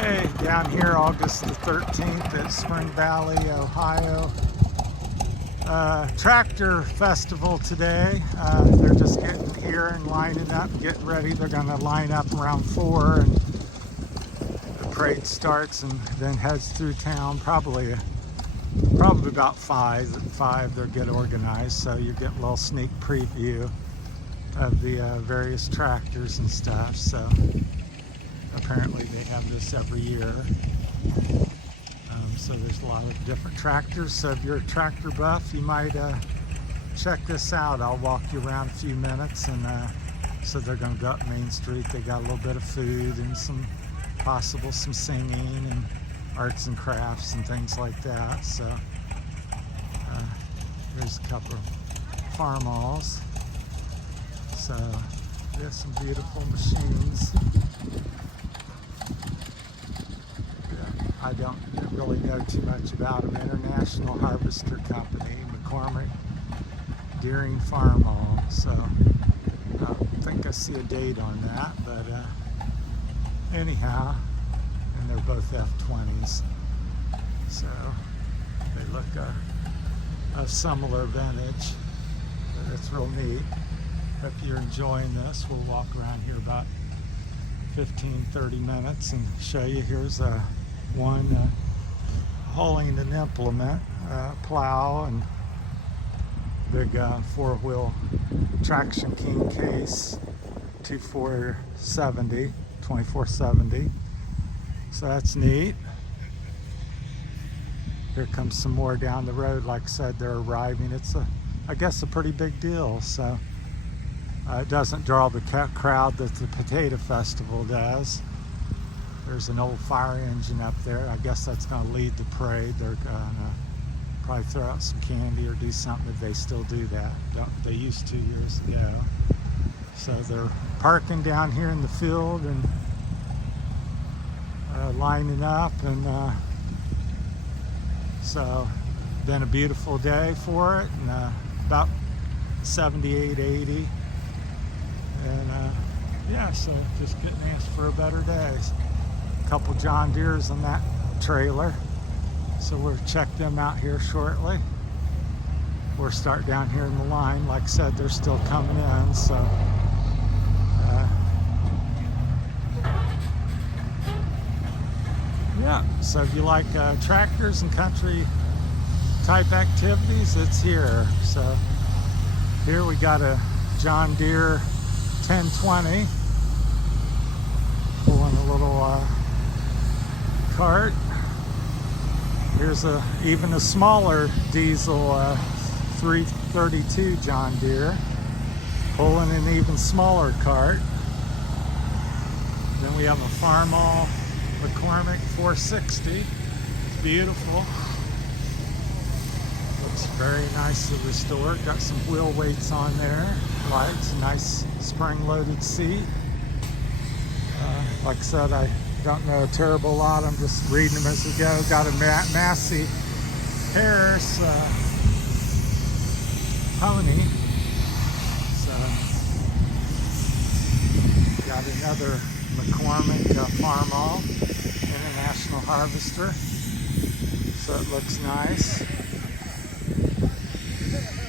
Hey, down here August the 13th at Spring Valley, Ohio. Tractor festival today. They're just getting here and lining up, getting ready. They're going to line up around 4 and the parade starts and then heads through town. Probably about 5. At 5 they'll get organized, so you get a little sneak preview of the various tractors and stuff. So apparently they have this every year. So there's a lot of different tractors. So if you're a tractor buff, you might check this out. I'll walk you around a few minutes. And so they're going to go up Main Street. They got a little bit of food and some singing and arts and crafts and things like that. So there's a couple of farm-alls. So there's some beautiful machines. I don't really know too much about them. International Harvester Company, McCormick Deering Farm-all. So I think I see a date on that, but anyhow, and they're both F20s. So they look of similar vintage, but it's real neat. If you're enjoying this, we'll walk around here about 15-30 minutes and show you. Here's one hauling an implement, plow, and big 4-wheel traction king case, 2470. So that's neat. Here comes some more down the road. Like I said, they're arriving. It's I guess a pretty big deal. So it doesn't draw the crowd that the Potato Festival does. There's an old fire engine up there. I guess that's going to lead the parade. They're going to probably throw out some candy or do something if they still do that. They used to years ago. So they're parking down here in the field and lining up. And so been a beautiful day for it. And about 78, 80. And yeah, so just getting asked for a better day. Couple John Deeres on that trailer, so we'll check them out here shortly. We'll start down here in the line. Like I said, they're still coming in, so yeah. So if you like tractors and country type activities, it's here. So here we got a John Deere 1020 pulling a little cart. Here's even a smaller diesel 332 John Deere pulling an even smaller cart. Then we have a Farm-all McCormick 460. It's beautiful. Looks very nicely restored. Got some wheel weights on there. Lights, nice spring-loaded seat. Like I said, I don't know a terrible lot. I'm just reading them as we go. Got a Massey Harris pony. So got another McCormick Farm-all International Harvester. So it looks nice.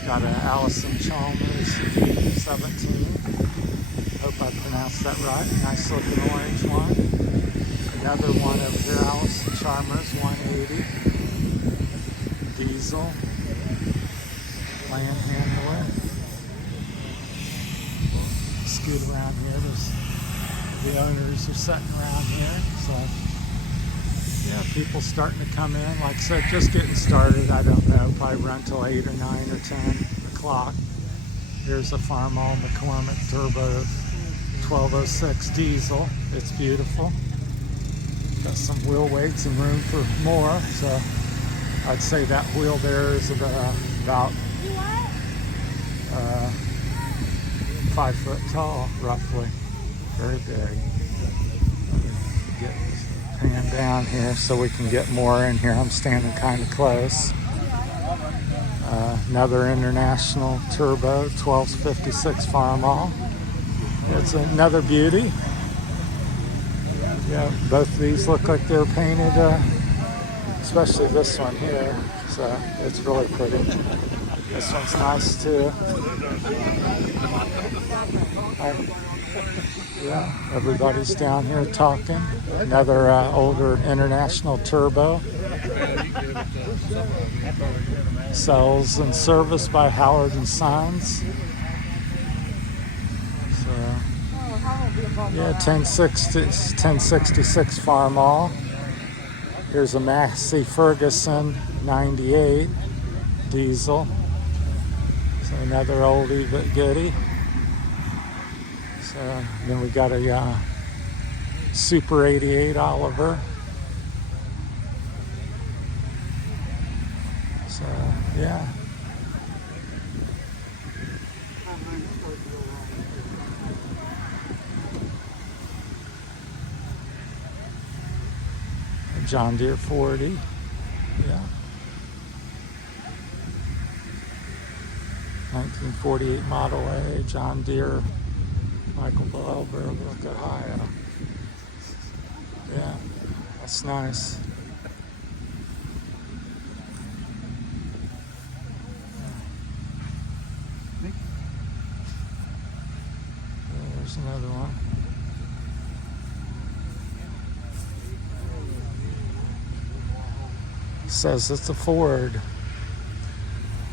Got an Allison Chalmers 17. Hope I pronounced that right. Nice looking orange one. Another one over here, Allison Chalmers 180. Diesel. Land handler. Scoot around here. The owners are sitting around here. So yeah, people starting to come in. Like I said, just getting started. I don't know, probably run till 8 or 9 or 10 o'clock. Here's a Farm-all McCormick Turbo 1206 diesel. It's beautiful. Got some wheel weights and room for more. So I'd say that wheel there is about 5 foot tall, roughly. Very big. Get this pan down here so we can get more in here. I'm standing kind of close. Another International Turbo 1256 Farm-all. It's another beauty. Yeah, both of these look like they're painted, especially this one here. So it's really pretty. This one's nice too. Yeah, everybody's down here talking. Another older International Turbo. Sales and service by Howard and Sons. So, yeah, 1066 Farmall. Here's a Massey Ferguson 98 diesel. So another oldie but goodie. So then we got a Super 88 Oliver. So yeah. A John Deere 40. Yeah. 1948 Model A, John Deere, Michael Bellberg, look at Ohio. Yeah, that's nice. There's another one. Says it's a Ford.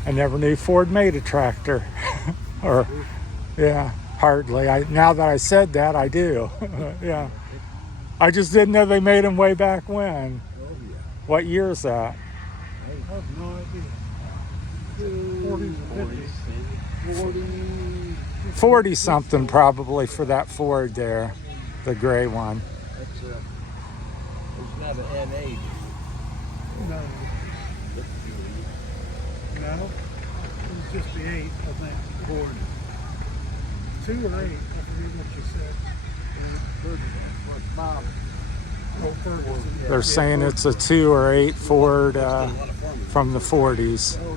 I never knew Ford made a tractor. Or, yeah, hardly. Now that I said that, I do. Yeah. I just didn't know they made them way back when. What year is that? I have no idea. 40s, 40 something probably for that Ford there, the gray one. It's not an N8. No. No. It was just the 8, I think. Ford. 2 or 8, I forget what you said. Bob. Oh, Ferguson. They're saying it's a 2 or 8 Ford from the 40s. Oh, yeah.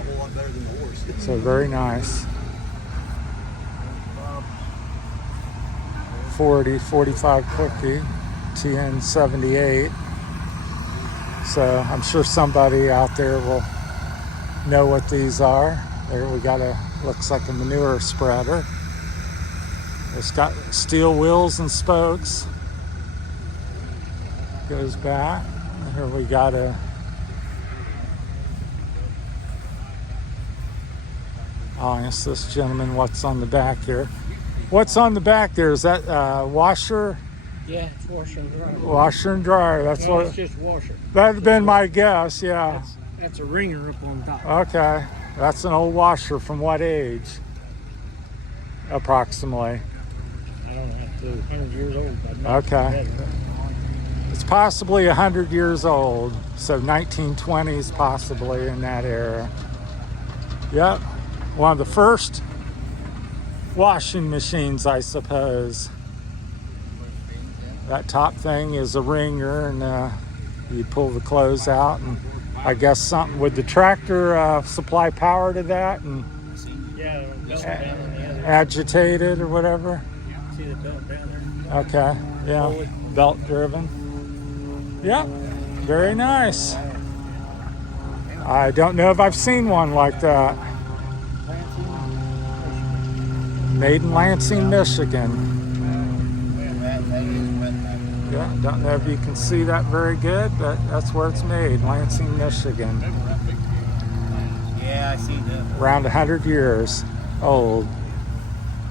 A whole lot better than the horse. So very nice. 40, 45 Quickie, TN78. So I'm sure somebody out there will know what these are. There we got looks like a manure spreader. It's got steel wheels and spokes. Goes back. And here we got I'll ask this gentleman what's on the back here. What's on the back there? Is that washer? Yeah, it's washer and dryer. Washer and dryer. That's No, what. it's just washer. That'd been my guess. Yeah. That's a ringer up on top. Okay. That's an old washer from what age? Approximately. I don't have to. 100 years old. Okay. It's possibly 100 years old. So 1920s possibly in that era. Yep. One of the first washing machines, I suppose. That top thing is a wringer, and you pull the clothes out, and I guess something would the tractor supply power to that and Yeah, the belt down on the other. agitate it or whatever. See the belt down there? Okay, yeah, belt driven. Yeah, very nice. I don't know if I've seen one like that. Made in Lansing, Michigan. Yeah, don't know if you can see that very good, but that's where it's made, Lansing, Michigan. Yeah, I see that. Around 100 years old.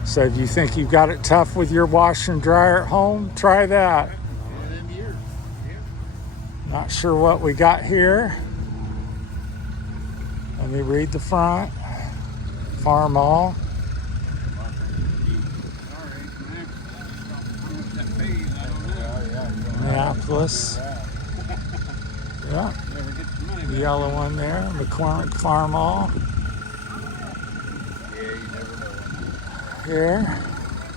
So if you think you've got it tough with your washer and dryer at home, try that. Not sure what we got here. Let me read the front. Farmall. Minneapolis. Yeah. The yellow one there. McCormick Farmall. Here.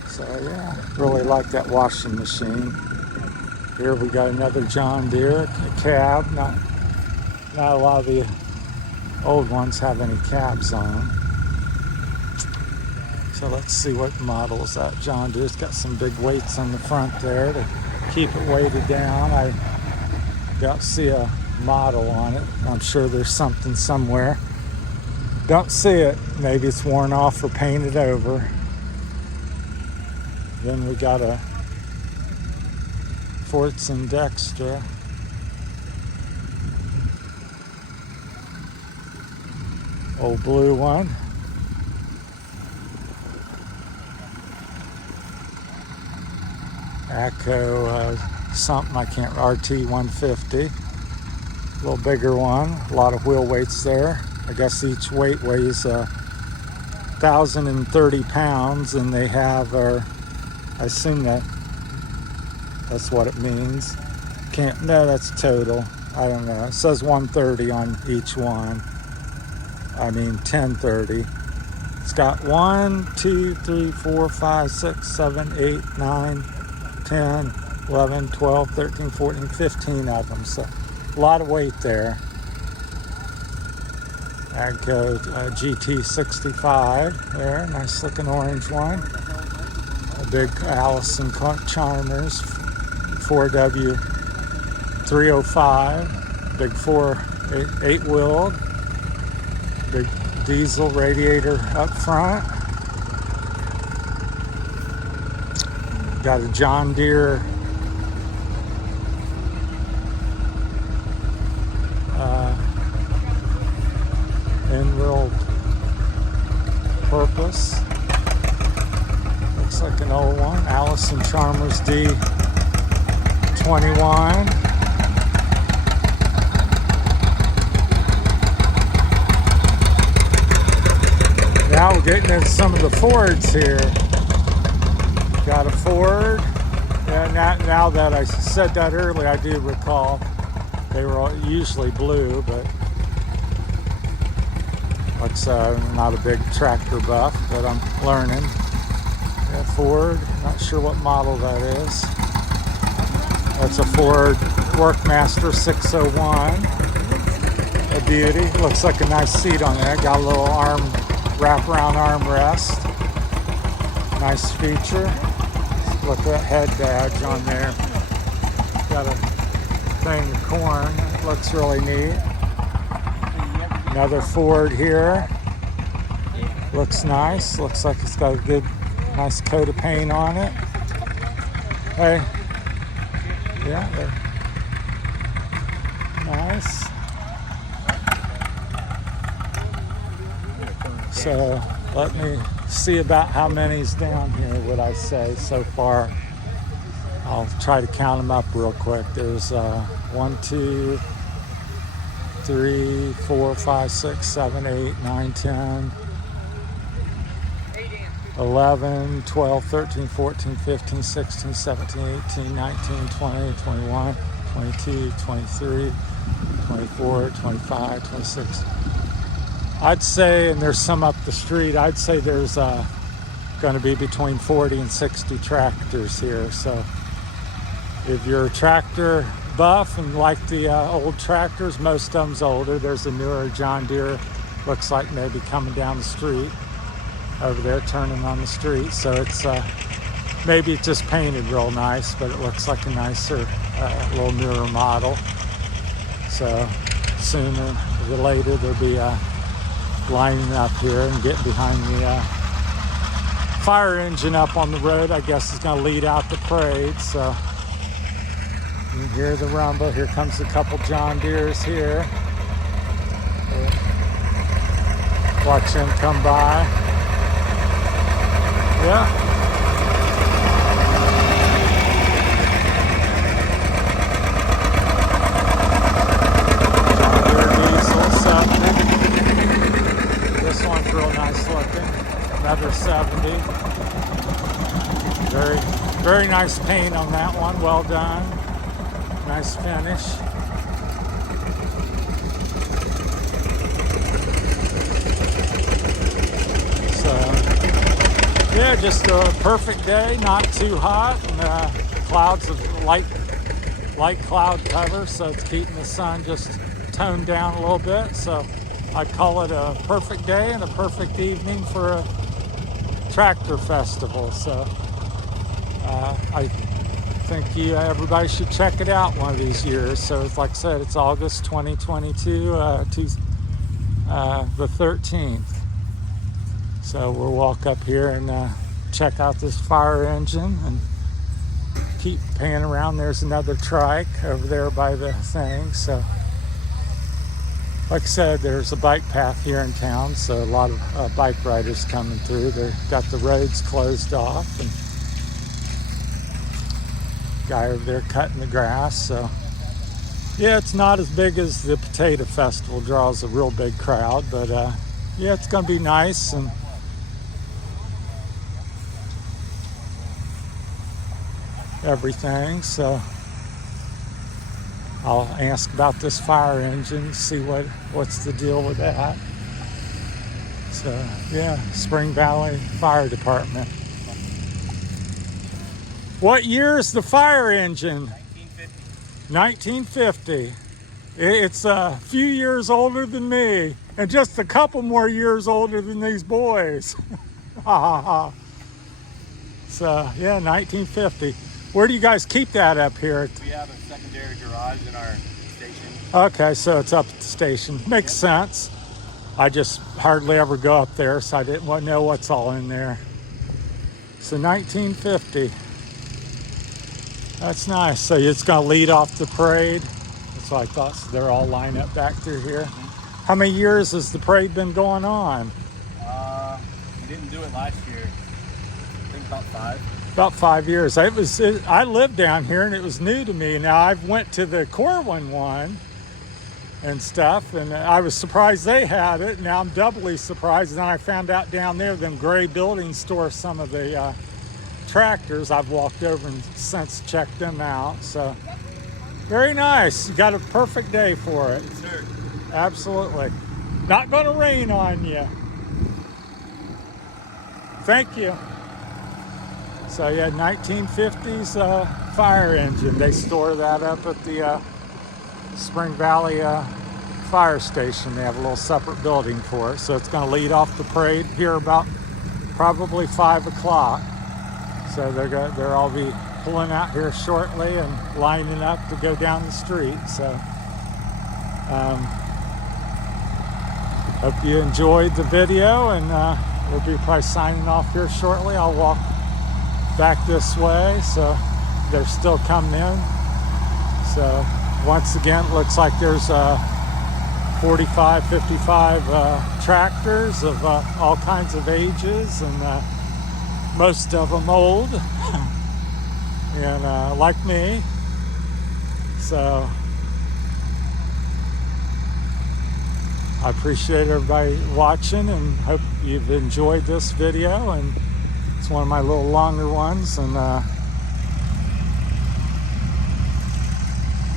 So yeah, really like that washing machine. Here we got another John Deere, a cab. Not a lot of the old ones have any cabs on them. So let's see what model is that. John Deere's got some big weights on the front there to keep it weighted down. I don't see a model on it. I'm sure there's something somewhere. Don't see it. Maybe it's worn off or painted over. Then we got a Fortson Dextra. Old blue one. ACO something, I can't, RT 150. A little bigger one. A lot of wheel weights there. I guess each weight weighs 1,030 pounds, and they have, I assume that's what it means. No, that's total. I don't know. It says 130 on each one. I mean 1030. It's got 1, 2, 3, 4, 5, 6, 7, 8, 9, 10, 11, 12, 13, 14, 15 of them. So a lot of weight there. AGCO GT65 there, nice looking orange one. A big Allison Chalmers 4W305, big 8-wheeled, big diesel radiator up front. Got a John Deere in-wheel purpose. Looks like an old one. Allison Chalmers D21. Now we're getting into some of the Fords here. Got a Ford. And now that I said that earlier, I do recall they were usually blue, but I'm not a big tractor buff, but I'm learning. Yeah, Ford, not sure what model that is. That's a Ford Workmaster 601. A beauty. Looks like a nice seat on there. Got a little wraparound armrest. Nice feature. Look at that head badge on there. Got a thing of corn. It looks really neat. Another Ford here. Looks nice. Looks like it's got a good, nice coat of paint on it. Hey. Yeah, they're nice. So let me see about how many's down here, would I say, so far. I'll try to count them up real quick. There's 1, 2, 3, 4, 5, 6, 7, 8, 9, 10, 11, 12, 13, 14, 15, 16, 17, 18, 19, 20, 21, 22, 23, 24, 25, 26. I'd say, and there's some up the street, I'd say there's going to be between 40 and 60 tractors here. So if you're a tractor buff and like the old tractors, most of them's older. There's a newer John Deere, looks like maybe coming down the street over there, turning on the street. So it's maybe it's just painted real nice, but it looks like a nicer, little newer model. So sooner or later they'll be lining up here and getting behind the fire engine up on the road. I guess it's going to lead out the parade. So you hear the rumble. Here comes a couple John Deeres here. Watch them come by. Yeah. John Deere diesel 70. This one's real nice looking. Another 70. Very, very nice paint on that one. Well done. Nice finish. So, yeah, just a perfect day. Not too hot, and clouds of light cloud cover, so it's keeping the sun just toned down a little bit. So I'd call it a perfect day and a perfect evening for a tractor festival. So I think everybody should check it out one of these years. So it's like I said, it's August 2022, the 13th. So we'll walk up here and check out this fire engine and keep panning around. There's another trike over there by the thing. So like I said, there's a bike path here in town, so a lot of bike riders coming through. They've got the roads closed off, and guy over there cutting the grass. So yeah, it's not as big as the Potato Festival, draws a real big crowd, but yeah, it's gonna be nice. And everything. So I'll ask about this fire engine, see what's the deal with that. So yeah, Spring Valley Fire Department. What year is the fire engine? 1950. It's a few years older than me, and just a couple more years older than these boys. Ha ha ha. So yeah, 1950. Where do you guys keep that up here? We have a secondary garage in our station. Okay, so it's up at the station. Makes sense. I just hardly ever go up there, so I didn't know what's all in there. So 1950. That's nice. So it's going to lead off the parade. That's what I thought. So they're all lined up back through here. How many years has the parade been going on? We didn't do it last year. I think about 5. About 5 years. I lived down here and it was new to me. Now I've went to the Corwin one and stuff, and I was surprised they had it. Now I'm doubly surprised. And then I found out down there them gray buildings store some of the tractors. I've walked over and since checked them out. So very nice. You got a perfect day for it. Yes, sir. Absolutely. Not going to rain on you. Thank you. So yeah, 1950s fire engine. They store that up at the Spring Valley fire station. They have a little separate building for it. So it's going to lead off the parade here about probably 5 o'clock. So they'll all be pulling out here shortly and lining up to go down the street. So hope you enjoyed the video, and we'll be probably signing off here shortly. I'll walk back this way, so they're still coming in. So once again, it looks like there's 45, 55 tractors of all kinds of ages, and most of them old and like me. So I appreciate everybody watching and hope you've enjoyed this video. And it's one of my little longer ones, and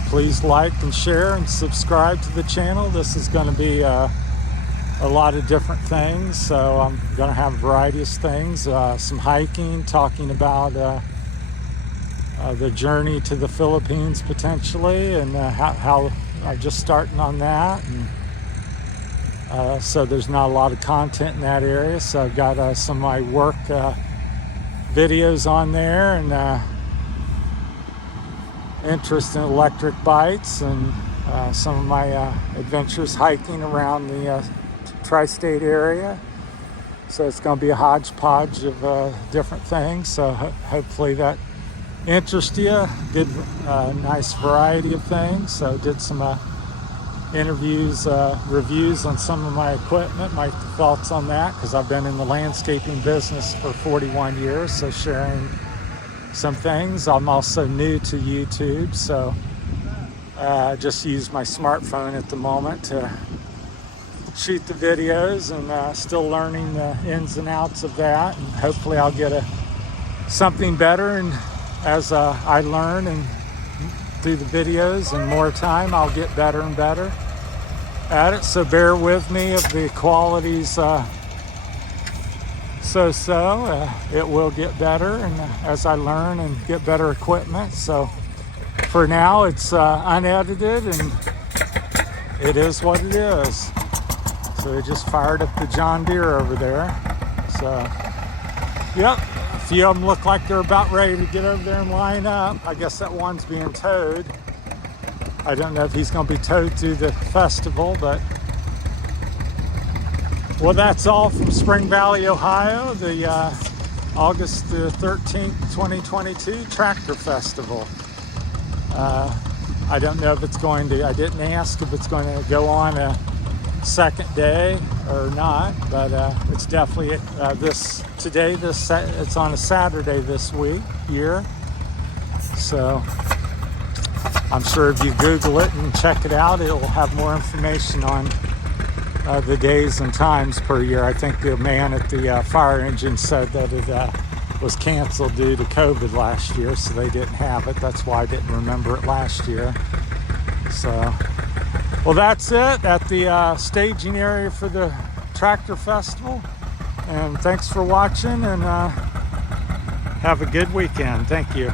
please like and share and subscribe to the channel. This is going to be a lot of different things, so I'm going to have a variety of things, some hiking, talking about the journey to the Philippines potentially, and how I'm just starting on that. And so there's not a lot of content in that area, so I've got some of my work videos on there, and interest in electric bikes, and some of my adventures hiking around the tri-state area. So it's going to be a hodgepodge of different things, so hopefully that interests you. Did a nice variety of things, so did some interviews, reviews on some of my equipment, my thoughts on that, because I've been in the landscaping business for 41 years, so sharing some things. I'm also new to YouTube, so just use my smartphone at the moment to shoot the videos, and still learning the ins and outs of that, and hopefully I'll get something better, and as I learn and do the videos and more time, I'll get better and better at it. So bear with me if the quality's so-so. It will get better, and as I learn and get better equipment. So for now, it's unedited, and it is what it is. So they just fired up the John Deere over there. So, yep, few of them look like they're about ready to get over there and line up. I guess that one's being towed. I don't know if he's going to be towed to the festival, but well, that's all from Spring Valley, Ohio, the August the 13th, 2022 Tractor Festival. I don't know if it's going to, I didn't ask if it's going to go on a second day or not, but it's definitely it's on a Saturday this year. So I'm sure if you Google it and check it out, it will have more information on the days and times per year. I think the man at the fire engine said that it was canceled due to COVID last year, so they didn't have it. That's why I didn't remember it last year. So, well, that's it at the staging area for the Tractor Festival. And thanks for watching, and have a good weekend. Thank you.